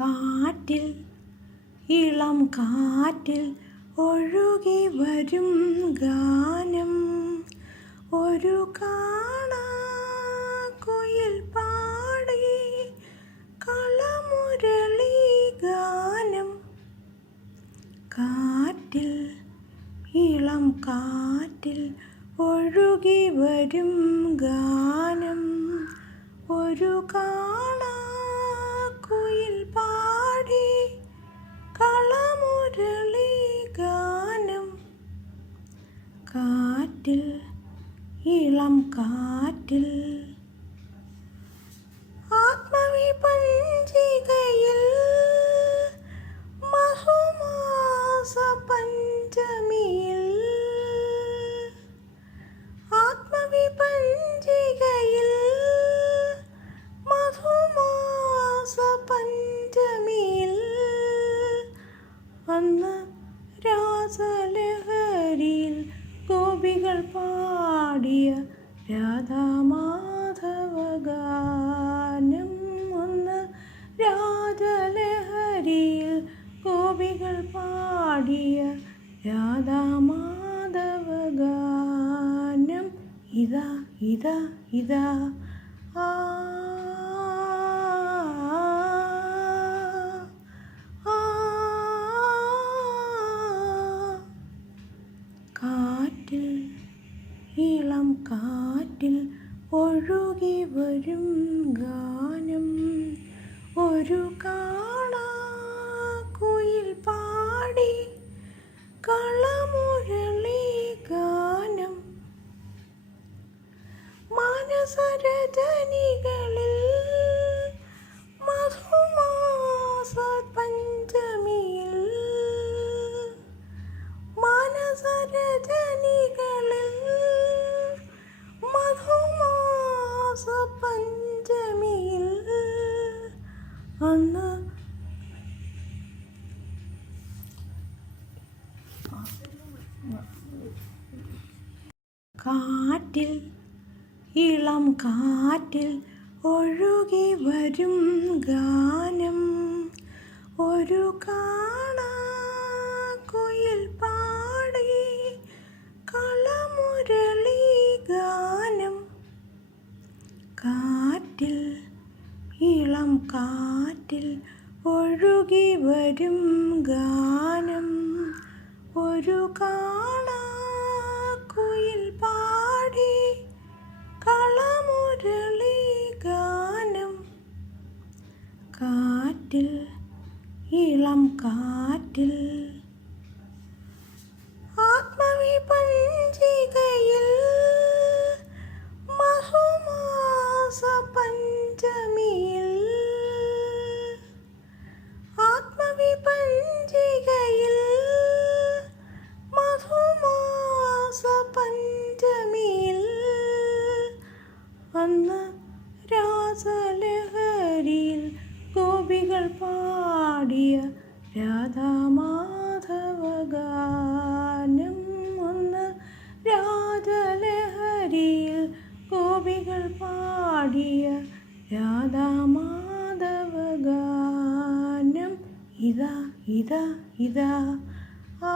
കാറ്റിൽ ഇളം കാറ്റിൽ ഒഴുകി വരും ഗാനം ഒരു കാണാക്കുയിൽ പാടി കളമുരളി ഗാനം. കാറ്റിൽ ഇളം കാറ്റിൽ ഒഴുകി വരും ഗാനം ഒരു കാണാക്കുയിൽ പാടി കളമുരളി ഗാനം. കാറ്റിൽ ഇളം കാറ്റിൽ ആത്മവിപഞ്ചികയിൽ മധുമാസ പഞ്ചമിയിൽ ആത്മവിപഞ്ചികയിൽ മധുമാസ പഞ്ചമിയിൽ അന്ന് രാസലഹരിയിൽ ഗോപികൾ പാടിയ രാധാമാധവ ഗാനം. അന്ന് രാജലഹരിയിൽ ഗോപികൾ പാടിയ രാധാമാധവ ഗാനം. ഇതാ ഇതാ ഇതാ ആ കാറ്റിൽ ഇളം കാറ്റിൽ ഒഴുകി വരും ഗാനം ഒരു കാണാക്കുയിൽ പാടി കളമുരളി ഗാനം. മാനസരജനികളിൽ മധുമാസ പഞ്ചമിയിൽ മാനസരജനികളിൽ മധുമാസ പഞ്ചമിയിൽ അന്ന് കാറ്റിൽ ഇളം കാറ്റിൽ ഒഴുകി വരും ഗാനം ഒരു കാണാക്കുയിൽ പാടി കളമുരളി ഗാനം. കാറ്റിൽ ഇളം കാറ്റിൽ ഒഴുകി വരും ഗാനം ഒരു കാണാക്കുയിൽ പാടി കളമുരളി ഗാനം. കാറ്റിൽ ഇളം കാറ്റിൽ ആത്മവിപഞ്ചികയിൽ മധുമാസ പഞ്ചമിയിൽ ആത്മവിപഞ്ചികയിൽ മധുമാസ പഞ്ചമിയിൽ അന്ന് രാസലഹരിയിൽ ഗോപികൾ പാടിയ രാധാമാധവ ഗാനം. അന്ന് രാജലഹരിയിൽ ഗോപികൾ പാടിയ രാധാമാധവ ഗാനം. ഇതാ ഇതാ ഇതാ ആ